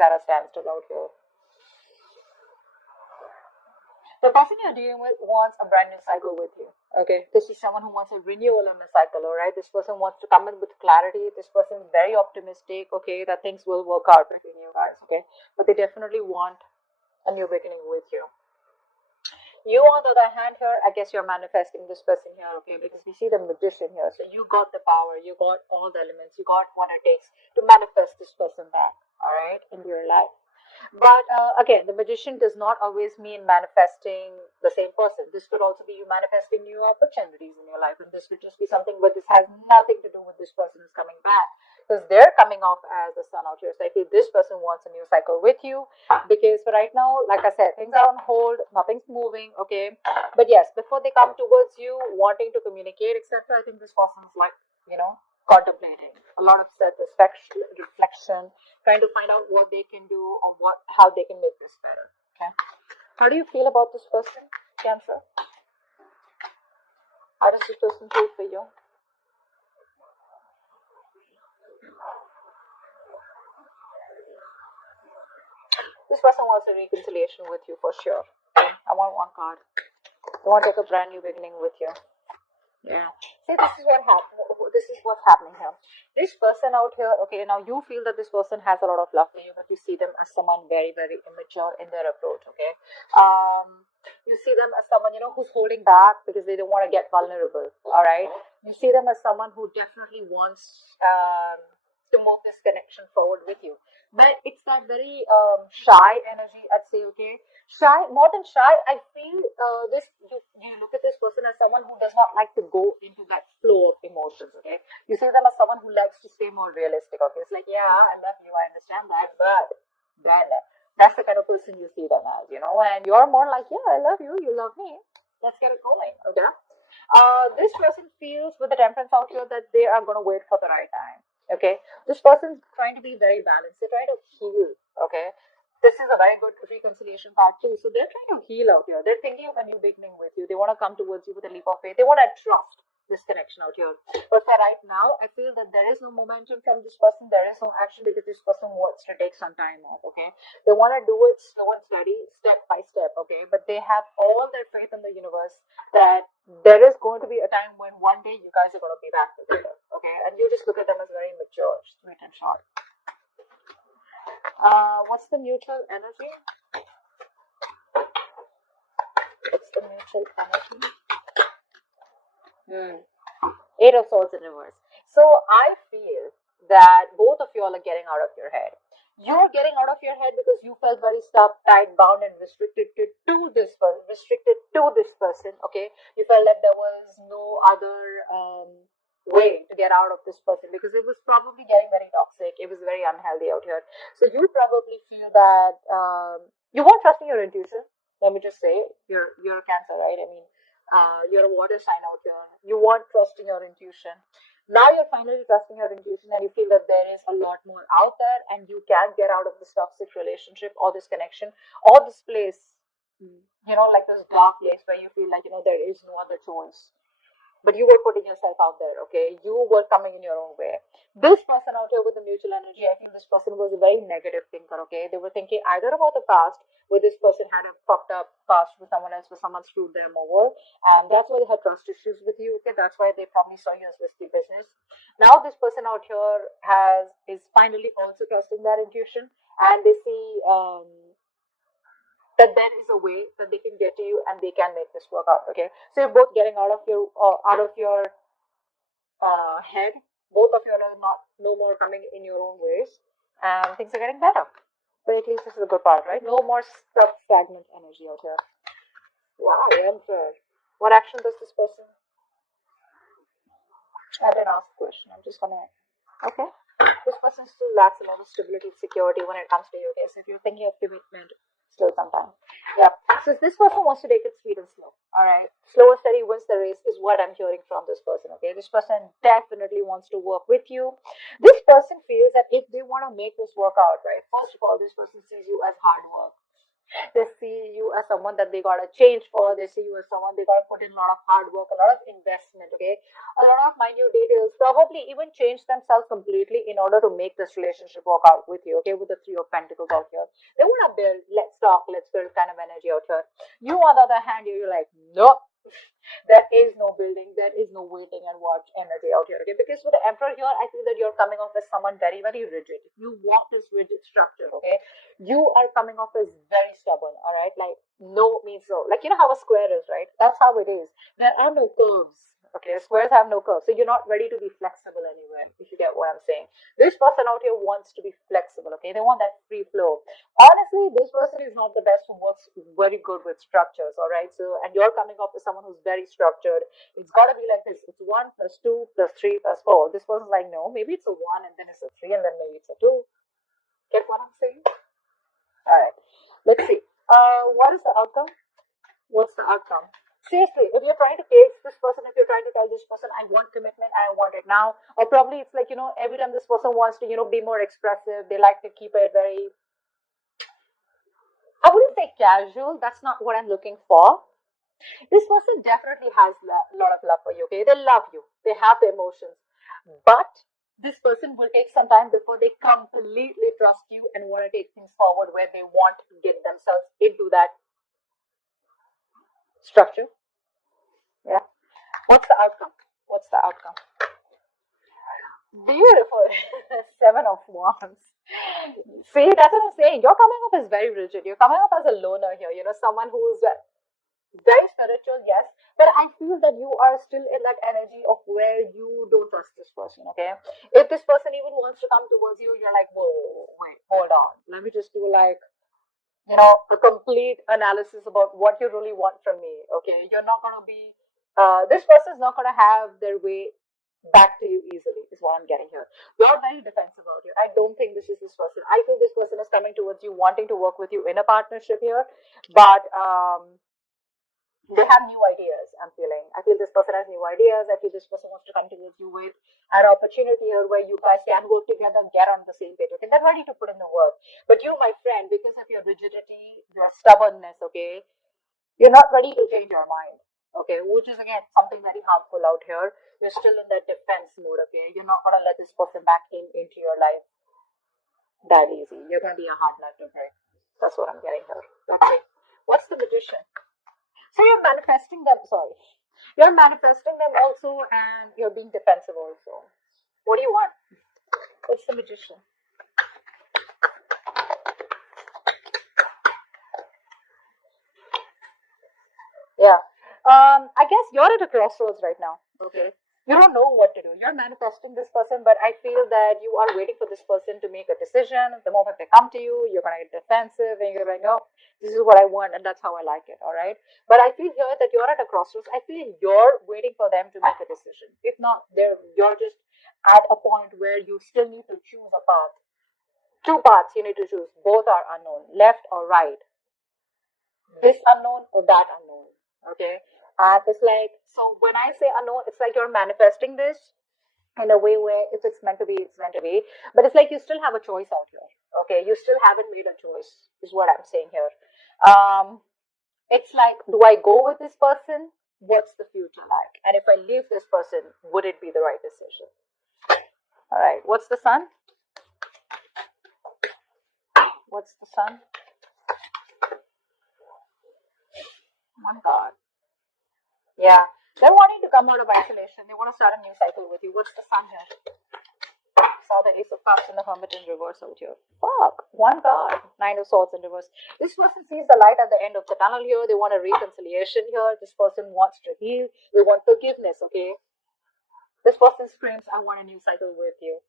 at a standstill out here. The person you're dealing with wants a brand new cycle with you. Okay, this is someone who wants a renewal on the cycle. All right, this person wants to come in with clarity. This person is very optimistic. Okay, that things will work out between you guys. Okay, but they definitely want a new beginning with you. You, on the other hand, here, I guess you're manifesting this person here, okay? Because we see the magician here. So you got the power, you got all the elements, you got what it takes to manifest this person back, all right, into your life. But again, the magician does not always mean manifesting the same person. This could also be you manifesting new opportunities in your life, and this could just be something, but this has nothing to do with this person who's coming back, because they're coming off as the sun out here. So I feel this person wants a new cycle with you, because for right now, like I said, things are on hold, nothing's moving, okay? But yes, before they come towards you, wanting to communicate, etc., I think this person is like, contemplating a lot of reflection, trying to find out what they can do or how they can make this better. Okay, how do you feel about this person, Cancer? How does this person feel for you? This person wants a reconciliation with you for sure. I want one card. They want to take a brand new beginning with you. Yeah. See, this is what happened. This is what's happening here. This person out here, okay, now you feel that this person has a lot of love for you, but you see them as someone very, very immature in their approach, okay? You see them as someone, who's holding back because they don't want to get vulnerable, all right? You see them as someone who definitely wants to move this connection forward with you. But it's that very shy energy, I'd say, okay? Shy, more than shy, I feel you look at this person as someone who does not like to go into that flow of emotions, okay? You see them as someone who likes to stay more realistic, okay? It's like, yeah, I love you, I understand that, but then that's the kind of person you see them as, and you're more like, yeah, I love you, you love me, let's get it going, okay? This person feels with the temperance out here that they are going to wait for the right time, okay? This person's trying to be very balanced, they're trying to heal, okay? This is a very good reconciliation part too. So they're trying to heal out here. They're thinking of a new beginning with you. They want to come towards you with a leap of faith. They want to trust this connection out here. But for right now, I feel that there is no momentum from this person. There is no action because this person wants to take some time off, okay? They want to do it slow and steady, step by step, okay? But they have all their faith in the universe that there is going to be a time when one day you guys are going to be back together, okay? And you just look at them as very mature, sweet and short. What's the mutual energy? What's the mutual energy? Eight of Swords in reverse. So I feel that both of you all are getting out of your head. You're getting out of your head because you felt very stuck, tied, bound, and restricted to this person. Okay, you felt like there was no other way to get out of this person because it was probably getting very toxic. It was very unhealthy out here. So you probably feel that you weren't trusting your intuition. Let me just say, you're a Cancer, right? I mean, you're a water sign out here. You weren't trusting your intuition. Now you're finally trusting your intuition and you feel that there is a lot more out there and you can get out of this toxic relationship or this connection or this place, like this dark place where you feel like, there is no other choice. But you were putting yourself out there, okay? You were coming in your own way. This person out here with the mutual energy, I think this person was a very negative thinker, okay? They were thinking either about the past, where this person had a fucked up past with someone else, where someone screwed them over, and that's why they had trust issues with you, okay? That's why they probably saw you as risky business. Now this person out here is finally also trusting their intuition, and they see that there is a way that they can get to you and they can make this work out, okay? So you're both getting out of your head. Both of you are no more coming in your own ways and things are getting better. But at least this is a good part, right? No more stuck stagnant energy out here. Wow, Emperor. What action does this person? I didn't ask the question. I'm just gonna. Okay. This person still lacks a lot of stability and security when it comes to you. Okay, so if you're thinking of commitment, still sometime. Yeah. So this person wants to take it sweet and slow. All right. Slow and steady wins the race is what I'm hearing from this person. Okay. This person definitely wants to work with you. This person feels that if they want to make this work out, right? First of all, this person sees you as hard work. They see you as someone that they gotta change for. They see you as someone they gotta put in a lot of hard work, a lot of investment, okay? A lot of minute details, probably even change themselves completely in order to make this relationship work out with you, okay? With the Three of Pentacles out here. They wanna build, let's talk, let's build kind of energy out here. You, on the other hand, you're like, nope. There is no building, there is no waiting and watch energy out here. Okay, because with the Emperor here, I feel that you're coming off as someone very, very rigid. You want this rigid structure, okay? You are coming off as very stubborn, all right? Like, no means no. Like, you know how a square is, right? That's how it is. There are no curves. Okay, squares have no curves. So you're not ready to be flexible anywhere, if you get what I'm saying. This person out here wants to be flexible, okay? They want that free flow. Honestly, this person is not the best who works very good with structures, all right? So, and you're coming off as someone who's very structured. It's got to be like this. It's 1 plus 2 plus 3 plus 4. This person's like, no, maybe it's a 1 and then it's a 3 and then maybe it's a 2. Get what I'm saying? All right, let's see. What is the outcome? What's the outcome? Seriously, if you're trying to cage this person, if you're trying to tell this person, I want commitment, I want it now, or probably it's like, you know, every time this person wants to, you know, be more expressive, they like to keep it very, I wouldn't say casual, that's not what I'm looking for. This person definitely has a lot of love for you, okay? They love you, they have the emotions, but this person will take some time before they completely trust you and want to take things forward where they want to get themselves into that structure. Yeah. What's the outcome? What's the outcome? Beautiful. 7 of Wands. See, that's what I'm saying. You're coming up as very rigid. You're coming up as a loner here. You know, someone who's very spiritual, yes. But I feel that you are still in that energy of where you don't trust this person, okay? If this person even wants to come towards you, you're like, whoa, wait, hold on. Let me just do like, you know, a complete analysis about what you really want from me, okay? You're not going to be, this person's not going to have their way back to you easily, is what I'm getting here. You're very defensive about it. I don't think this is this person. I feel this person is coming towards you, wanting to work with you in a partnership here, but they have new ideas, I'm feeling. I feel this person has new ideas. I feel this person wants to come towards you with an opportunity here where you guys can work together, get on the same page. Okay, they're ready to put in the work. But you, my friend, because of your rigidity, your stubbornness, okay, you're not ready to change your mind. Okay, which is again something very harmful out here. You're still in that defense mode, okay? You're not gonna let this person back into your life that easy. You're gonna be a hard nut to break. That's what I'm getting here. Okay. What's the Magician? So you're manifesting them, sorry. You're manifesting them also and you're being defensive also. What do you want? What's the Magician? Yeah. I guess you're at a crossroads right now. Okay. You don't know what to do. You're manifesting this person, but I feel that you are waiting for this person to make a decision. The moment they come to you, you're gonna get defensive and you're like, no, this is what I want and that's how I like it. All right. But I feel here that you're at a crossroads. I feel you're waiting for them to make a decision. If not, you're just at a point where you still need to choose a path. Two paths you need to choose. Both are unknown, left or right. This unknown or that unknown. Okay. And it's like, so when I say unknown, it's like you're manifesting this in a way where if it's meant to be, it's meant to be. But it's like you still have a choice out here. Okay. You still haven't made a choice, is what I'm saying here. It's like, do I go with this person? What's the future like? And if I leave this person, would it be the right decision? All right. What's the Sun? What's the Sun? My God. Yeah. They're wanting to come out of isolation. They want to start a new cycle with you. What's the Sun here? Saw the Ace of Cups and the Hermit in reverse out here. Fuck. One card. 9 of Swords in reverse. This person sees the light at the end of the tunnel here. They want a reconciliation here. This person wants to heal. They want forgiveness, okay? This person screams, I want a new cycle with you.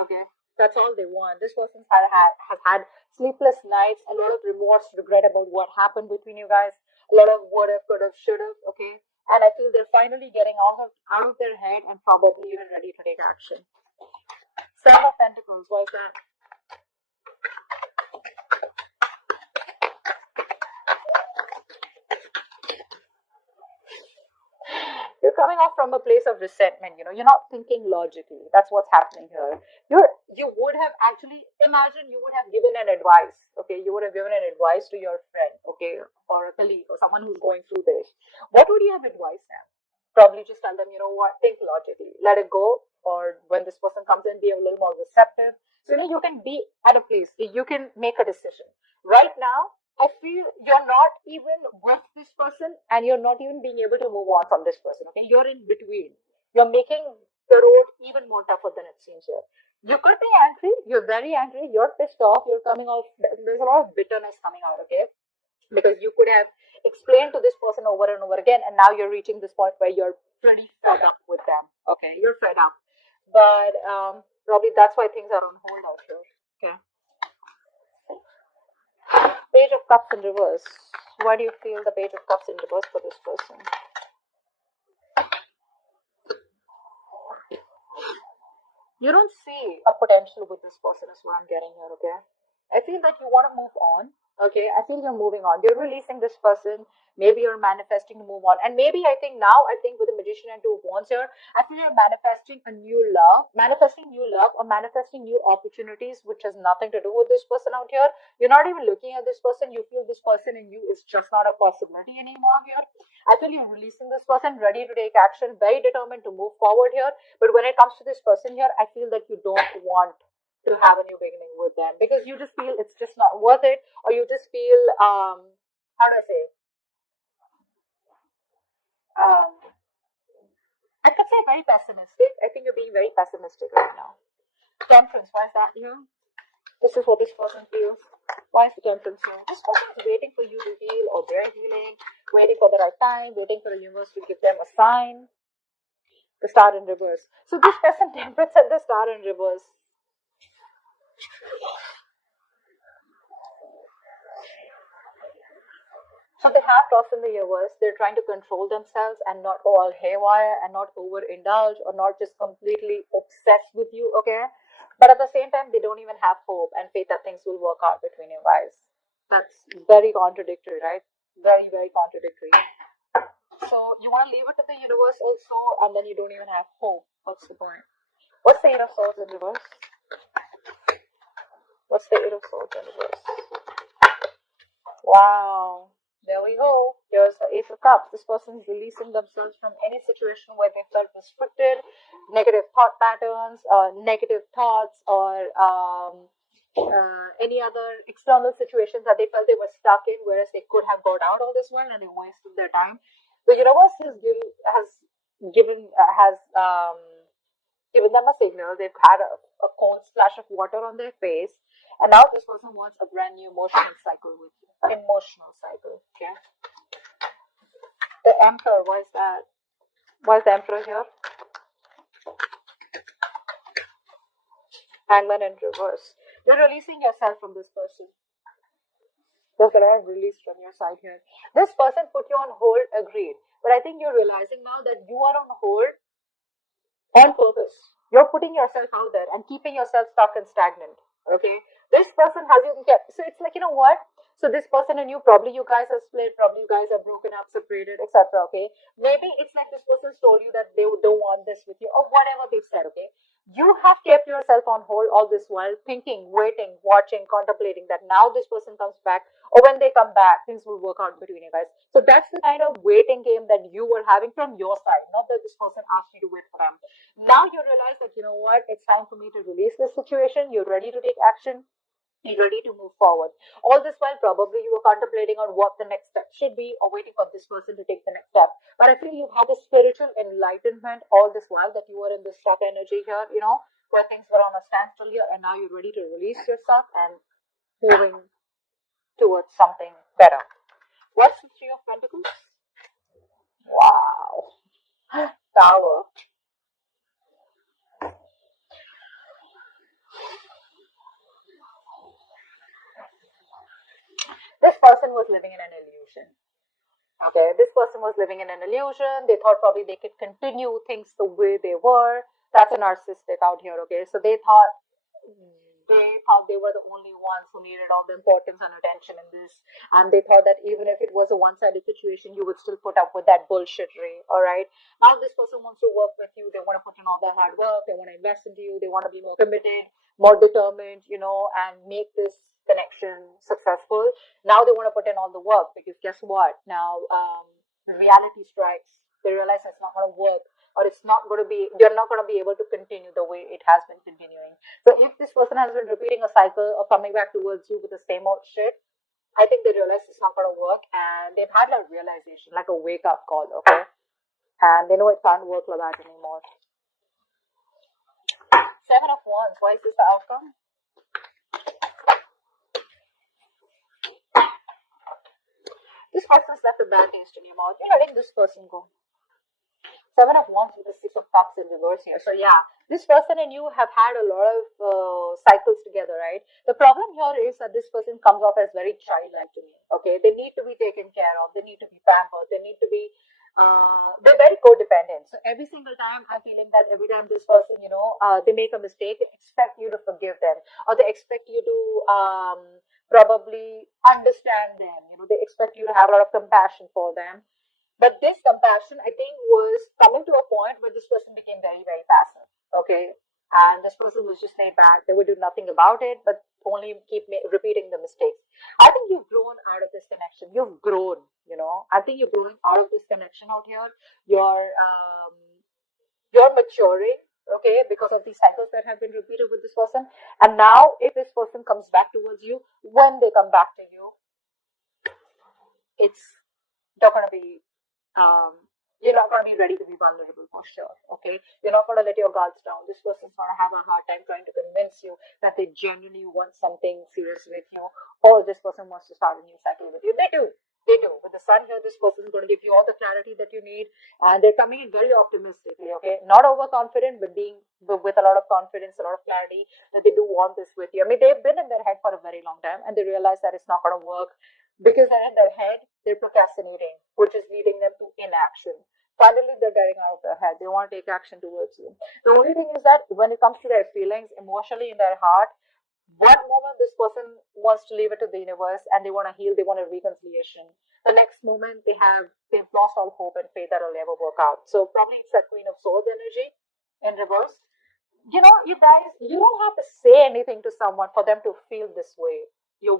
Okay? That's all they want. This person has had sleepless nights, a lot of remorse, regret about what happened between you guys, a lot of what if, could have, should have, okay? And I feel they're finally getting out of their head and probably even ready to take action. 7 of Pentacles, why is that? you're coming off from a place of resentment. You know, you're not thinking logically. That's what's happening here. You would have actually, imagine you would have given an advice. Okay, you would have given an advice to your friend, okay, or a colleague or someone who's going through this. What would you have advised them? Probably just tell them, you know what, think logically, let it go. Or when this person comes in, be a little more receptive. So, you know, you can be at a place, you can make a decision. Right now, I feel you're not even with this person and you're not even being able to move on from this person. Okay, you're in between. You're making the road even more tougher than it seems here. You could be angry, you're very angry, you're pissed off, you're coming off, there's a lot of bitterness coming out, okay? Because you could have explained to this person over and over again, and now you're reaching this point where you're pretty fed up with them. Okay, you're fed up, but probably that's why things are on hold out here. Okay, Page of Cups in reverse. Why do you feel the Page of Cups in reverse for this person? You don't see a potential with this person is what I'm getting here, okay? I feel that you want to move on, okay? I feel you're moving on. You're releasing this person. Maybe you're manifesting to move on. And maybe I think with the Magician and Two of Wands here, I feel you're manifesting a new new love or manifesting new opportunities, which has nothing to do with this person out here. You're not even looking at this person. You feel this person in you is just not a possibility anymore here. I feel you're releasing this person, ready to take action, very determined to move forward here. But when it comes to this person here, I feel that you don't want to have a new beginning with them because you just feel it's just not worth it, or you just feel how do I say? Um, I could say very pessimistic. I think you're being very pessimistic right now. Temperance, why is that here? This is what this person feels. Why is the temperance here? This person is waiting for you to heal or they're healing, waiting for the right time, waiting for the universe to give them a sign. The star in reverse. So this person temperance and the star in reverse. So they have lost in the universe. They're trying to control themselves and not go all haywire and not overindulge or not just completely obsessed with you, okay? But at the same time, they don't even have hope and faith that things will work out between you guys. That's very contradictory, right? Very, very contradictory. So you want to leave it to the universe also, and then you don't even have hope. What's the point? What's the Eight of Swords in reverse? What's the Eight of Swords in reverse? Wow. There we go. Here's the Ace of Cups. This person is releasing themselves from any situation where they felt restricted, negative thought patterns, negative thoughts, or any other external situations that they felt they were stuck in, whereas they could have got out of this one and they wasted their time. The universe has given them a signal. They've had a cold splash of water on their face, and now this person wants a brand new emotional cycle with you. Emotional cycle. Okay. The Emperor. Why is that? Why is the Emperor here? Hangman in reverse. You're releasing yourself from this person. There's a lot of release from your side here. This person put you on hold, agreed. But I think you're realizing now that you are on hold on purpose. You're putting yourself out there and keeping yourself stuck and stagnant. Okay? This person has you kept. So it's like, you know what? So this person and you, probably you guys are split, probably you guys are broken up, separated, etc. Okay? Maybe it's like this person's told you that they don't want this with you, or whatever they've said, okay? You have kept yourself on hold all this while, thinking, waiting, watching, contemplating that now this person comes back, or when they come back, things will work out between you guys. So that's the kind of waiting game that you were having from your side, not that this person asked you to wait for them. Now you realize that, you know what, it's time for me to release this situation. You're ready to take action. You're ready to move forward. All this while, probably you were contemplating on what the next step should be or waiting for this person to take the next step. But I feel you had a spiritual enlightenment all this while that you were in this stuck energy here, you know, where things were on a standstill here, and now you're ready to release yourself and moving towards something better. What's the Three of Pentacles? Wow. Tower. This person was living in an illusion. Okay, this person was living in an illusion. They thought probably they could continue things the way they were. That's a narcissistic out here, okay? So they thought they thought they were the only ones who needed all the importance and attention in this. And they thought that even if it was a one-sided situation, you would still put up with that bullshittery. All right. Now this person wants to work with you. They want to put in all their hard work. They want to invest into you. They want to be more committed, more determined, and make this connection successful. Now they want to put in all the work, because guess what? Now reality strikes. They realize it's not going to work, or it's not going to be, they're not going to be able to continue the way it has been continuing. So if this person has been repeating a cycle of coming back towards you with the same old shit, I think they realize it's not going to work, and they've had a realization, like a wake up call, okay? And they know it can't work like that anymore. Seven of Wands, why is this the outcome? This person's left a bad taste in your mouth. You're letting this person go. Seven of Wands with the Six of Cups in reverse here. So yeah, this person and you have had a lot of cycles together, right? The problem here is that this person comes off as very childlike to me. Okay, they need to be taken care of. They need to be pampered. They need to be. They're very codependent. So every single time, I'm feeling that every time this person, they make a mistake, they expect you to forgive them, or they expect you to probably understand them. They expect you to have a lot of compassion for them. But this compassion, I think, was coming to a point where this person became very, very passive. Okay. And this person was just laid back. They would do nothing about it, but only keep repeating the mistakes. I think you've grown out of this connection. You've grown, I think you're growing out of this connection out here. You're maturing, okay, because of these cycles that have been repeated with this person. And now, if this person comes back towards you, when they come back to you, it's not going to be you're not going to be ready to be vulnerable for sure, okay? You're not going to let your guards down. This person's going to have a hard time trying to convince you that they genuinely want something serious with you, or this person wants to start a new cycle with you. They do. With the sun here, this person is going to give you all the clarity that you need, and they're coming in very optimistically, okay? Not overconfident, but with a lot of confidence, a lot of clarity that they do want this with you. I mean, they've been in their head for a very long time, and they realize that it's not going to work. Because they're in their head, they're procrastinating, which is leading them to inaction. Finally, they're getting out of their head. They want to take action towards you. The only thing is that when it comes to their feelings, emotionally in their heart, one moment this person wants to leave it to the universe and they want to heal, they want a reconciliation. The next moment they've lost all hope and faith that it'll ever work out. So probably it's that Queen of Swords energy in reverse. You guys, you don't have to say anything to someone for them to feel this way. Your